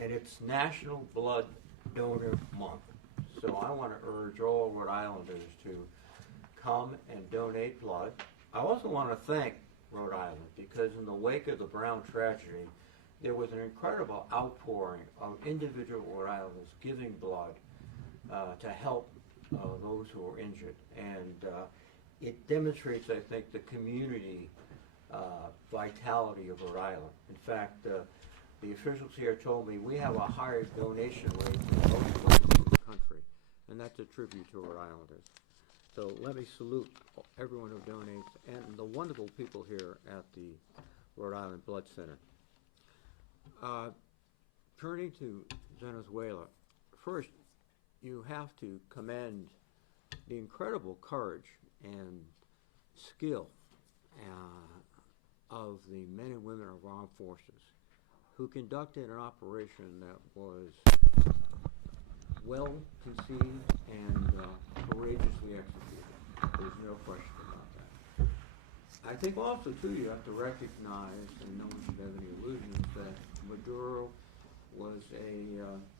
and it's National Blood Donor Month. So I want to urge all Rhode Islanders to come and donate blood. I also want to thank Rhode Island because in the wake of the Brown tragedy, there was an incredible outpouring of individual Rhode Islanders giving blood to help those who were injured. And it demonstrates, I think, the community vitality of Rhode Island. In fact, the officials here told me we have a higher donation rate than most places in the country, and that's a tribute to Rhode Islanders. So let me salute everyone who donates and the wonderful people here at the Rhode Island Blood Center. Turning to Venezuela, first you have to commend the incredible courage and skill of the men and women of armed forces who conducted an operation that was well conceived and courageously executed. There's no question about that. I think also, too, you have to recognize, and no one should have any illusions, that Maduro was a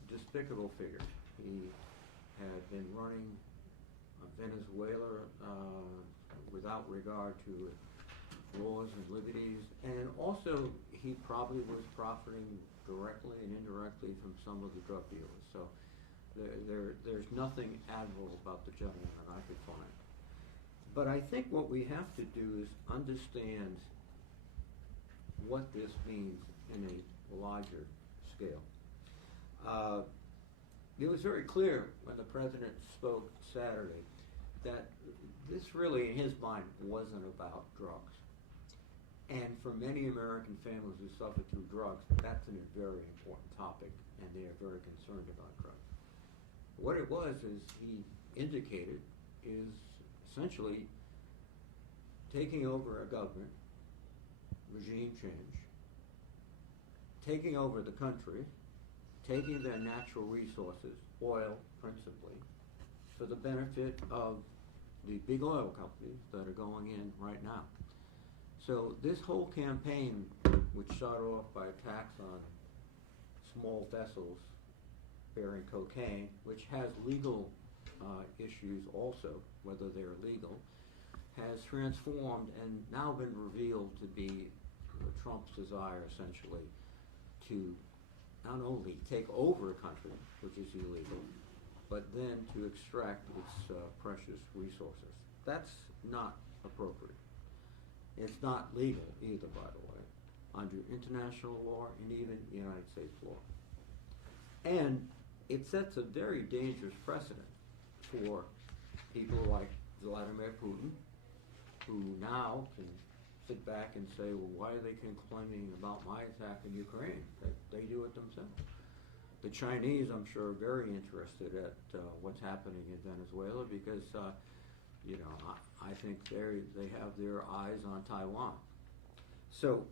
despicable figure. He had been running Venezuela without regard to laws and liberties, and also he probably was profiting directly and indirectly from some of the drug dealers. So there's nothing admirable about the gentleman that I could find. But I think what we have to do is understand what this means in a larger scale. It was very clear when the president spoke Saturday that this really, in his mind, wasn't about drugs. And for many American families who suffer through drugs, that's a very important topic, and they are very concerned about drugs. What it was, as he indicated, is essentially taking over a government, regime change, taking over the country, taking their natural resources, oil principally, for the benefit of the big oil companies that are going in right now. So this whole campaign, which started off by attacks on small vessels bearing cocaine, which has legal issues also, whether they're legal, has transformed and now been revealed to be Trump's desire, essentially, to not only take over a country, which is illegal, but then to extract its precious resources. That's not appropriate. It's not legal either, by the way, under international law and even United States law. And it sets a very dangerous precedent for people like Vladimir Putin, who now can sit back and say, well, why are they complaining about my attack in Ukraine? They do it themselves. The Chinese, I'm sure, are very interested at what's happening in Venezuela because, I think they have their eyes on Taiwan. So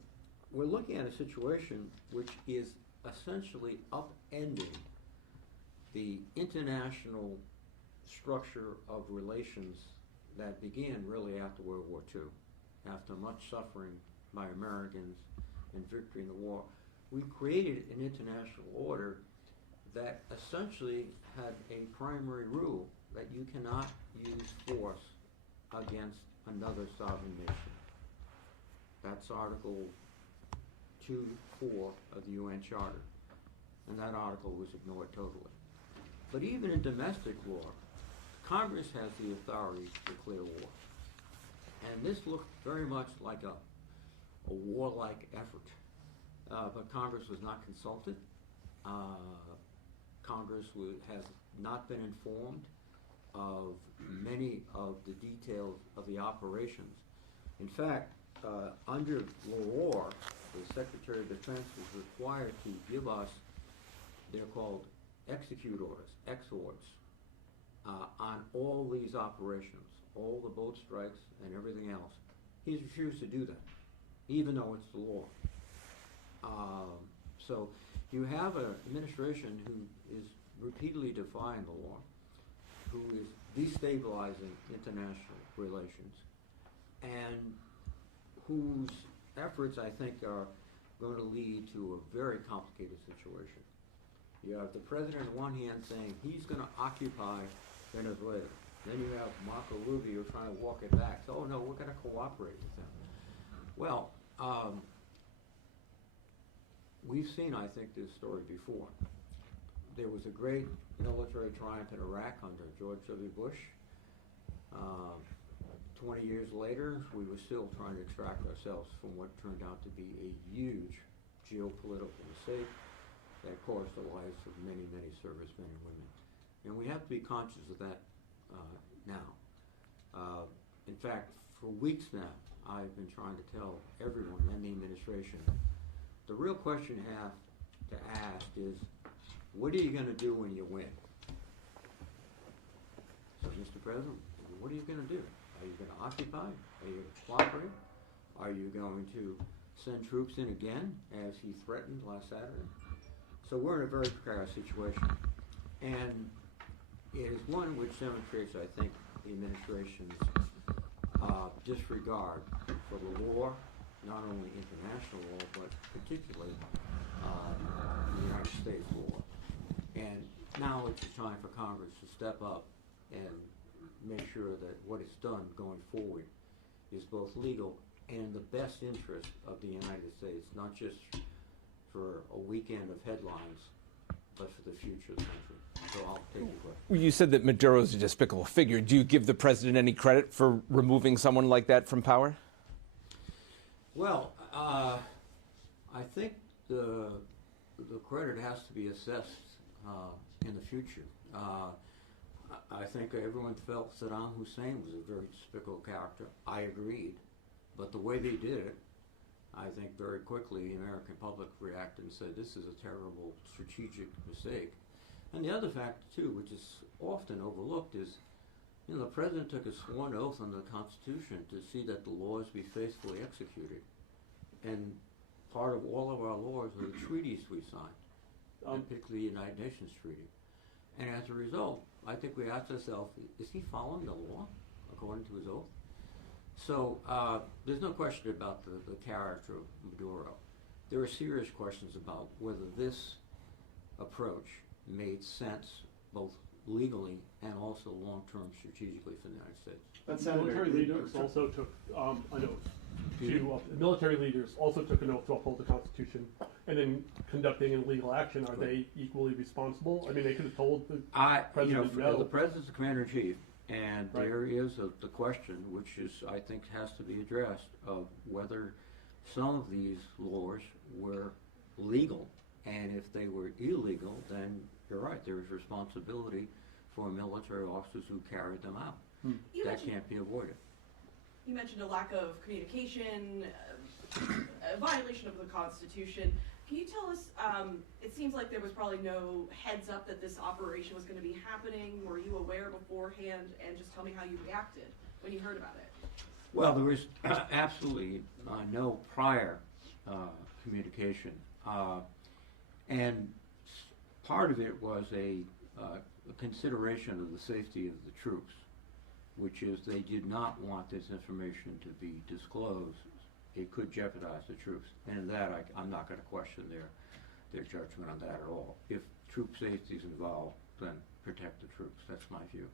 we're looking at a situation which is essentially upending the international structure of relations that began really after World War II. After much suffering by Americans and victory in the war, we created an international order that essentially had a primary rule that you cannot use force against another sovereign nation. That's Article 2.4 of the UN Charter, and that article was ignored totally. But even in domestic law, Congress has the authority to declare war. And this looked very much like a warlike effort. But Congress was not consulted. Congress has not been informed of many of the details of the operations. In fact, under law, the Secretary of Defense was required to give us, they're called execute orders, ex-orders, on all these operations, all the boat strikes and everything else. He's refused to do that, even though it's the law. So you have an administration who is repeatedly defying the law, who is destabilizing international relations, and whose efforts, I think, are going to lead to a very complicated situation. You have the president on one hand saying he's going to occupy Venezuela. Then you have Marco Rubio trying to walk it back. So, oh no, we're going to cooperate with them. Well, we've seen, I think, this story before. There was a great military triumph in Iraq under George W. Bush. 20 years later, we were still trying to extract ourselves from what turned out to be a huge geopolitical mistake that cost the lives of many, many servicemen and women. And we have to be conscious of that now. In fact, for weeks now, I've been trying to tell everyone in the administration, the real question you have to ask is, what are you going to do when you win? So, Mr. President, what are you going to do? Are you going to occupy? Are you going to cooperate? Are you going to send troops in again, as he threatened last Saturday? So we're in a very precarious situation. And it is one which demonstrates, I think, the administration's disregard for the law, not only international law, but particularly the United States law. And now it's time for Congress to step up and make sure that what is done going forward is both legal and in the best interest of the United States, not just for a weekend of headlines, but for the future of the country. So I'll take your question. You said that Maduro is a despicable figure. Do you give the president any credit for removing someone like that from power? Well, I think the credit has to be assessed in the future. I think everyone felt Saddam Hussein was a very despicable character. I agreed. But the way they did it, I think very quickly the American public reacted and said, this is a terrible strategic mistake. And the other factor, too, which is often overlooked, is the president took a sworn oath on the Constitution to see that the laws be faithfully executed. And part of all of our laws are the treaties we signed, particularly the United Nations Treaty. And as a result, I think we asked ourselves, is he following the law according to his oath? So there's no question about the character of Maduro. There are serious questions about whether this approach made sense both legally and also long-term strategically for the United States. But military leaders also took an oath. Military leaders also took an oath to uphold the Constitution, and in conducting an illegal action, are they equally responsible? I mean, they could have told the president no. The president's the commander-in-chief, and right. There is the question, which is, I think, has to be addressed, of whether some of these laws were legal, and if they were illegal, then you're right, there is responsibility for military officers who carried them out. That can't be avoided. You mentioned a lack of communication, a violation of the Constitution. Can you tell us, it seems like there was probably no heads up that this operation was going to be happening. Were you aware beforehand? And just tell me how you reacted when you heard about it. Well, there was absolutely no prior communication. And part of it was a consideration of the safety of the troops, which is they did not want this information to be disclosed. It could jeopardize the troops. And that, I'm not going to question their judgment on that at all. If troop safety is involved, then protect the troops. That's my view.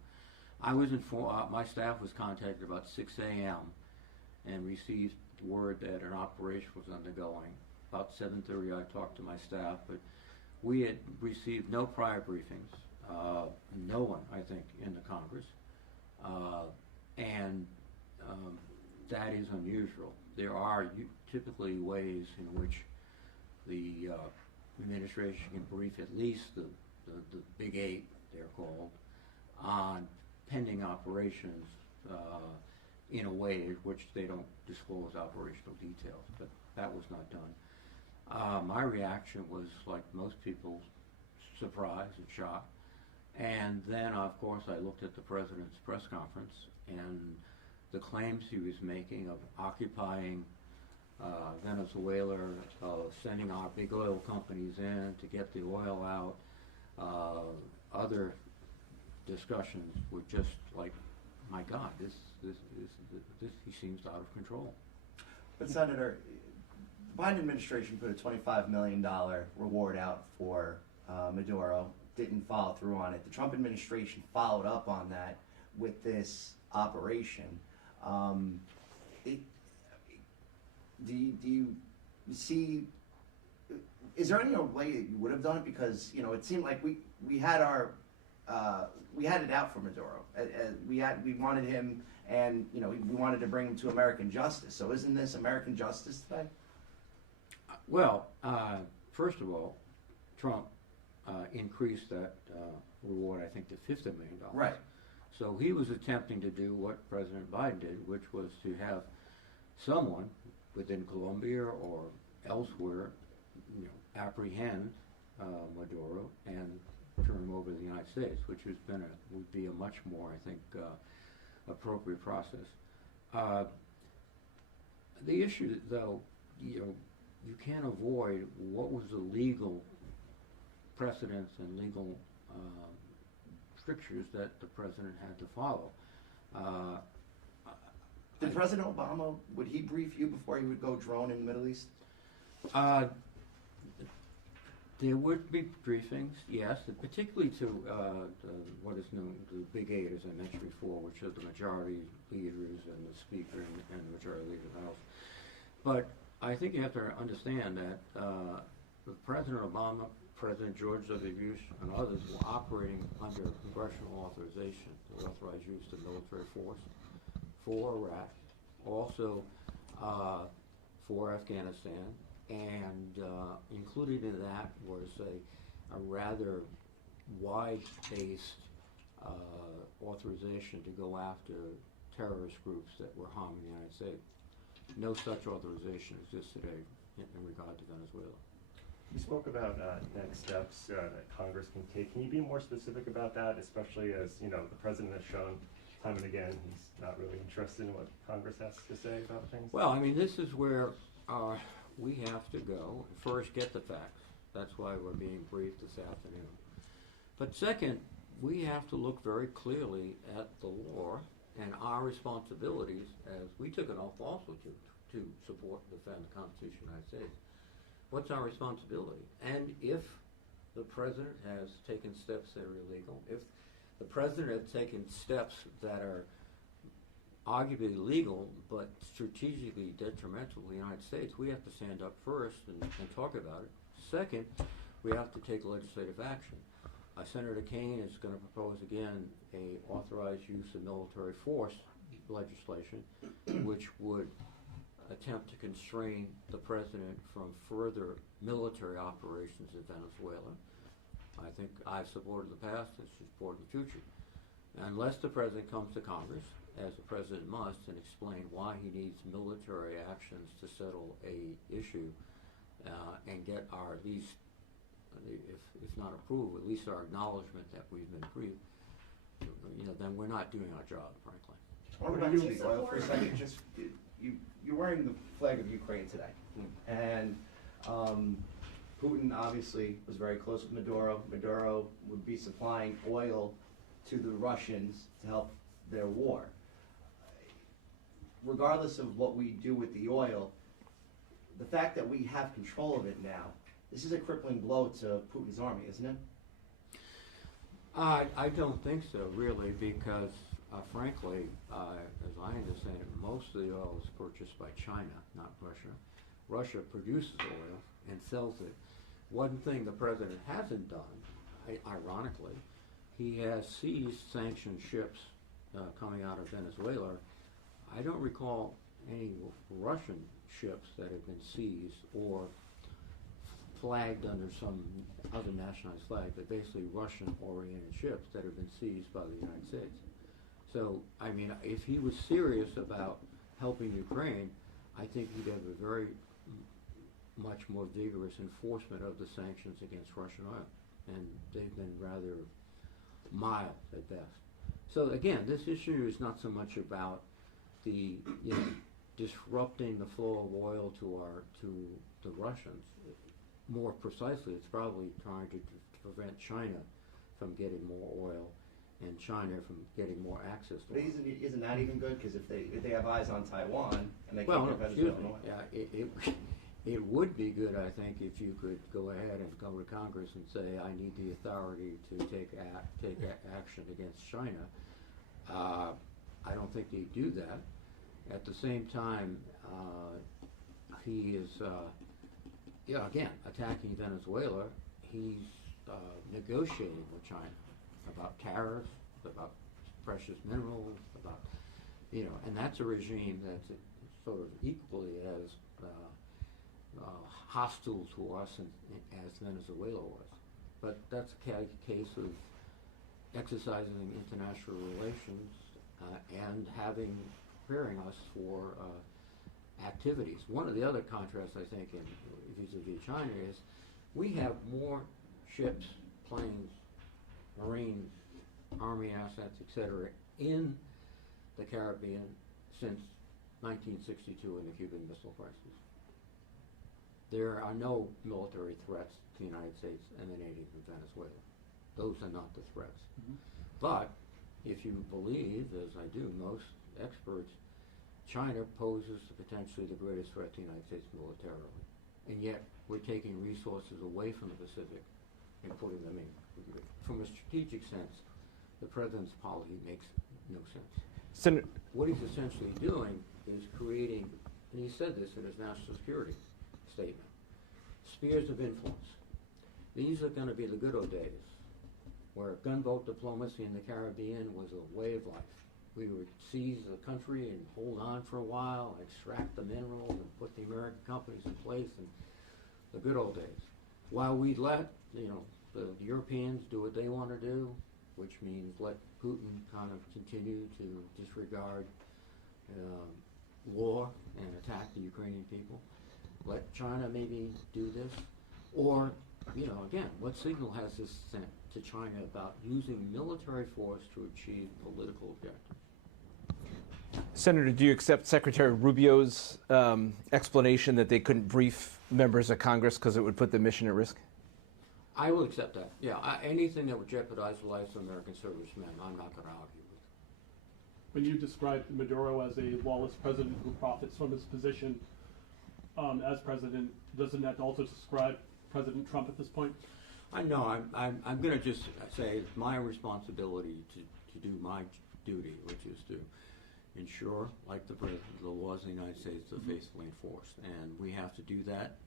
I was informed, my staff was contacted about 6 a.m. and received word that an operation was undergoing. About 7:30 I talked to my staff, but we had received no prior briefings, no one, I think, in the Congress, and that is unusual. There are typically ways in which the administration can brief at least the Big Eight, they're called, on pending operations in a way in which they don't disclose operational details, but that was not done. My reaction was, like most people, surprise and shock. And then, of course, I looked at the president's press conference and the claims he was making of occupying Venezuela, sending our big oil companies in to get the oil out. Other discussions were just like, my God, this he seems out of control. But Senator, the Biden administration put a $25 million reward out for Maduro, didn't follow through on it. The Trump administration followed up on that with this operation. Do you see? Is there any way that you would have done it? Because it seemed like we had it out for Maduro. We wanted him, and we wanted to bring him to American justice. So isn't this American justice today? Well, first of all, Trump increased that reward, I think, to $50 million. Right. So he was attempting to do what President Biden did, which was to have someone within Colombia or elsewhere, apprehend Maduro and turn him over to the United States, which would be a much more, I think, appropriate process. The issue, though, you can't avoid what was the legal precedents and legal strictures that the president had to follow. Did President Obama, would he brief you before he would go drone in the Middle East? There would be briefings, yes, particularly to what is known the Big Eight, as I mentioned before, which are the majority leaders and the Speaker and the majority leader of the House. But I think you have to understand that President Obama, President George W. Bush, and others were operating under congressional authorization to authorize use of military force for Iraq, also for Afghanistan, and included in that was a rather wide-based authorization to go after terrorist groups that were harming the United States. No such authorization exists today in regard to Venezuela. You spoke about next steps that Congress can take. Can you be more specific about that, especially as the president has shown time and again he's not really interested in what Congress has to say about things? Well, I mean, this is where we have to go and first get the facts. That's why we're being briefed this afternoon. But second, we have to look very clearly at the law and our responsibilities, as we took an oath also to support and defend the Constitution of the United States. What's our responsibility? And if the president has taken steps that are illegal, if the president has taken steps that are arguably legal but strategically detrimental to the United States, we have to stand up first and talk about it. Second, we have to take legislative action. Senator Kaine is going to propose again a authorized use of military force legislation, which would attempt to constrain the president from further military operations in Venezuela. I think I've supported the past, I support the future. Unless the president comes to Congress, as the president must, and explain why he needs military actions to settle a issue and get our, at least, if not approval, at least our acknowledgement that we've been briefed, then we're not doing our job, frankly. I want to go back to the oil for a second. Just you're wearing the flag of Ukraine today, and Putin obviously was very close with Maduro. Maduro would be supplying oil to the Russians to help their war. Regardless of what we do with the oil, the fact that we have control of it now, this is a crippling blow to Putin's army, isn't it? I don't think so, really, because frankly, as I understand it, most of the oil is purchased by China, not Russia. Russia produces oil and sells it. One thing the president hasn't done, ironically, he has seized sanctioned ships coming out of Venezuela. I don't recall any Russian ships that have been seized or flagged under some other nationalized flag, but basically Russian-oriented ships that have been seized by the United States. So, I mean, if he was serious about helping Ukraine, I think he'd have a very much more vigorous enforcement of the sanctions against Russian oil. And they've been rather mild at best. So again, this issue is not so much about the disrupting the flow of oil to the Russians. More precisely, it's probably trying to prevent China from getting more oil and China from getting more access to But oil. isn't that even good? Because if they have eyes on Taiwan and they Well, can't get excuse Venezuelan me. oil. It would be good, I think, if you could go ahead and go to Congress and say, I need the authority to take action against China. I don't think they do that. At the same time, he is, again, attacking Venezuela. He's negotiating with China about tariffs, about precious minerals, about, and that's a regime that's sort of equally as hostile to us as Venezuela was. But that's a case of exercising international relations and preparing us for activities. One of the other contrasts, I think, in vis-a-vis China is we have more ships, planes, Marines, Army assets, etc., in the Caribbean since 1962 in the Cuban Missile Crisis. There are no military threats to the United States emanating from Venezuela. Those are not the threats. Mhm. But if you believe, as I do, most experts, China poses potentially the greatest threat to the United States militarily. And yet we're taking resources away from the Pacific and putting them in. From a strategic sense, the president's policy makes no sense. Senator, What he's essentially doing is creating, and he said this in his national security statement, spheres of influence. These are going to be the good old days, where gunboat diplomacy in the Caribbean was a way of life. We would seize the country and hold on for a while, extract the minerals, and put the American companies in place in the good old days. While we let, the Europeans do what they want to do, which means let Putin kind of continue to disregard war and attack the Ukrainian people. Let China maybe do this. Or, again, what signal has this sent to China about using military force to achieve political objectives? Senator, do you accept Secretary Rubio's explanation that they couldn't brief members of Congress because it would put the mission at risk? I will accept that. Yeah, anything that would jeopardize the lives of American servicemen, I'm not going to argue with. When you described Maduro as a lawless president who profits from his position as president, doesn't that also describe President Trump at this point? I know. I'm going to just say it's my responsibility to do my duty, which is to ensure, like the president, the laws of the United States are faithfully enforced, and we have to do that.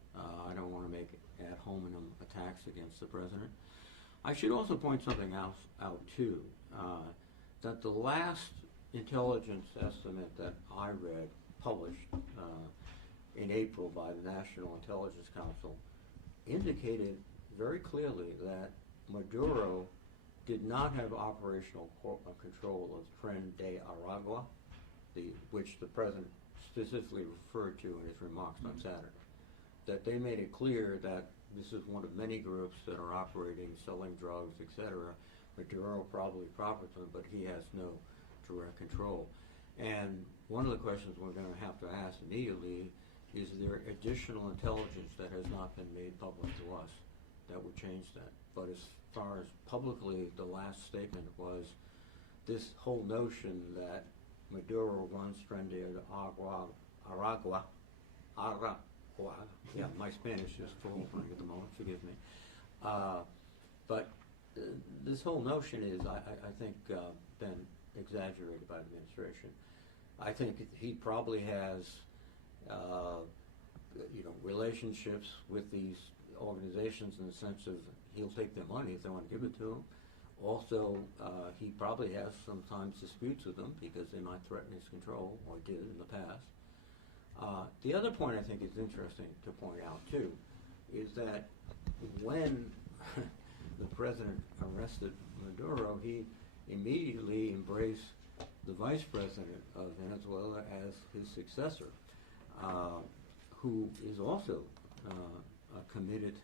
I don't want to make ad hominem attacks against the president. I should also point something else out too, that the last intelligence estimate that I read, published in April by the National Intelligence Council, indicated very clearly that Maduro did not have operational control of Tren de Aragua, which the president specifically referred to in his remarks on Saturday. That they made it clear that this is one of many groups that are operating, selling drugs, etc. Maduro probably profits from it, but he has no direct control. And one of the questions we're going to have to ask immediately is there additional intelligence that has not been made public to us that would change that? But as far as publicly, the last statement was this whole notion that Maduro runs Tren de Aragua. Yeah, my Spanish is faltering at the moment, forgive me. But this whole notion is, I think, been exaggerated by the administration. I think he probably has, relationships with these organizations in the sense of he'll take their money if they want to give it to him. Also, he probably has sometimes disputes with them because they might threaten his control, or did in the past. The other point I think is interesting to point out too is that when the president arrested Maduro, he immediately embraced the vice president of Venezuela as his successor, who is also a committed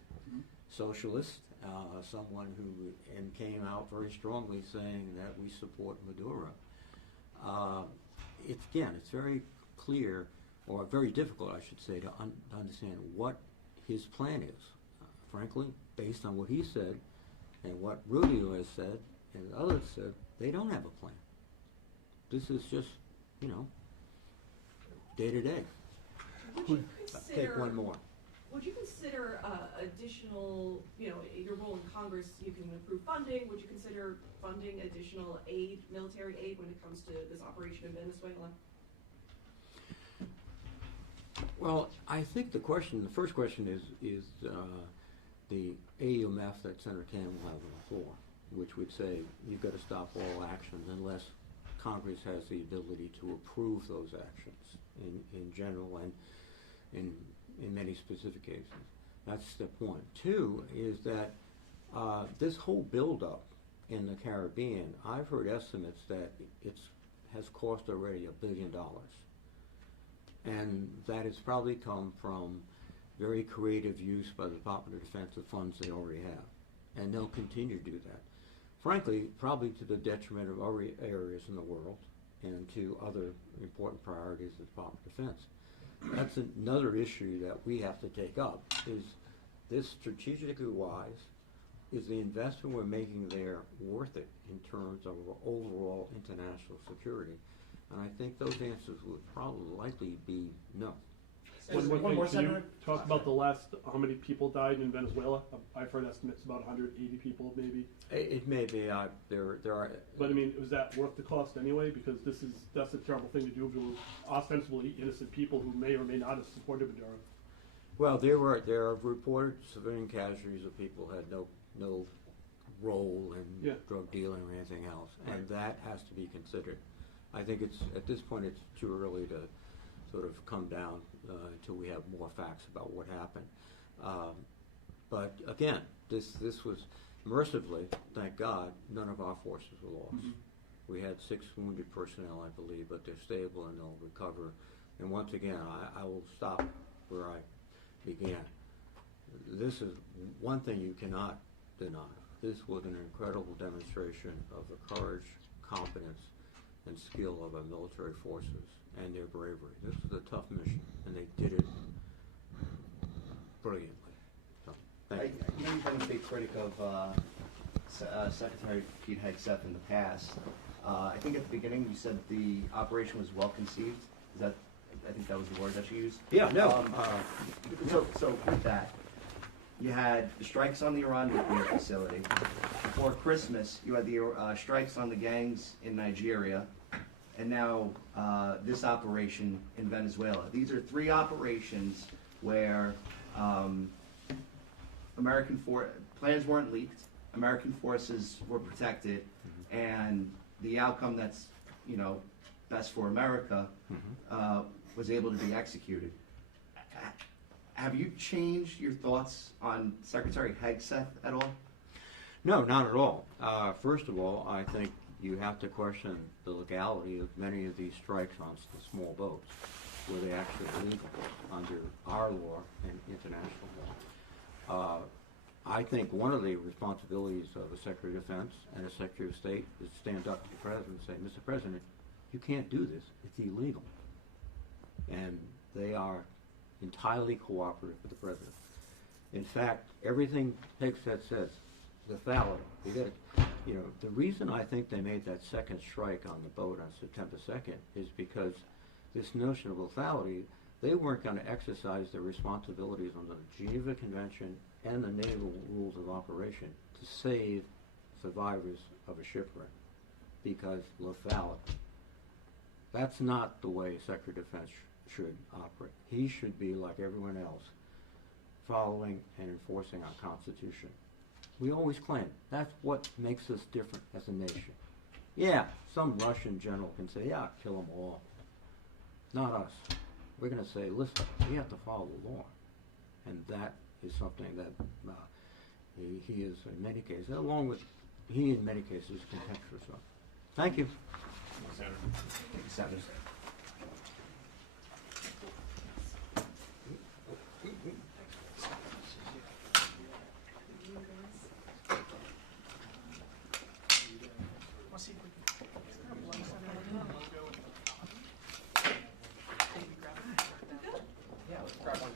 socialist, someone who came out very strongly saying that we support Maduro. It's very clear, or very difficult, I should say, to understand what his plan is. Frankly, based on what he said and what Rubio has said and others said, they don't have a plan. This is just, day to day. Would you consider Take one more. would you consider additional, your role in Congress, you can approve funding, would you consider funding additional aid, military aid, when it comes to this operation in Venezuela? Well, I think the first question is the AUMF that Senator Cannon will have on the floor, which would say you've got to stop all actions unless Congress has the ability to approve those actions in general and in many specific cases. That's step one. Two is that this whole buildup in the Caribbean, I've heard estimates that it has cost already $1 billion. And that has probably come from very creative use by the Department of Defense of funds they already have. And they'll continue to do that. Frankly, probably to the detriment of other areas in the world and to other important priorities of the Department of Defense. That's another issue that we have to take up, is this strategically wise? Is the investment we're making there worth it in terms of overall international security? And I think those answers would probably likely be no. One One thing, more, can you Senator? talk about the last, how many people died in Venezuela? I've heard estimates about 180 people, maybe. It may be. There are. But I mean, was that worth the cost anyway? Because that's a terrible thing to do to ostensibly innocent people who may or may not have supported Maduro. Well, there are reported civilian casualties of people who had no role in drug dealing or anything else, and that has to be considered. I think at this point it's too early to sort of come down until we have more facts about what happened. But again, this was mercifully, thank God, none of our forces were lost. Mm-hmm. We had 6 wounded personnel, I believe, but they're stable and they'll recover. And once again, I will stop where I began. This is one thing you cannot deny. This was an incredible demonstration of the courage, competence, and skill of our military forces and their bravery. This was a tough mission, and they did it brilliantly. So, thank you. You know, you've been a big critic of Secretary Pete Hegseth in the past. I think at the beginning you said the operation was well conceived. Is that? I think that was the word that you used. Yeah, no. So with that, you had the strikes on the Iran nuclear facility. Before Christmas, you had the strikes on the gangs in Nigeria, and now this operation in Venezuela. These are 3 operations where plans weren't leaked, American forces were protected, and the outcome that's best for America was able to be executed. Have you changed your thoughts on Secretary Hegseth at all? No, not at all. First of all, I think you have to question the legality of many of these strikes on the small boats. Were they actually legal under our law and international law? I think one of the responsibilities of a Secretary of Defense and a Secretary of State is to stand up to the President and say, Mr. President, you can't do this. It's illegal. And they are entirely cooperative with the President. In fact, everything Hegseth says, lethality. The reason I think they made that second strike on the boat on September 2nd is because this notion of lethality, they weren't going to exercise their responsibilities under the Geneva Convention and the naval rules of operation to save survivors of a shipwreck, because lethality. That's not the way Secretary of Defense should operate. He should be like everyone else, following and enforcing our Constitution. We always claim that's what makes us different as a nation. Yeah, some Russian general can say, yeah, kill them all. Not us. We're going to say, listen, we have to follow the law. And that is something that he is, in many cases, along with, he in many cases, contemptuous of. Thank you. Thank you, Senator.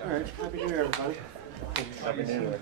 All right, happy New Year, everybody. Happy New Year.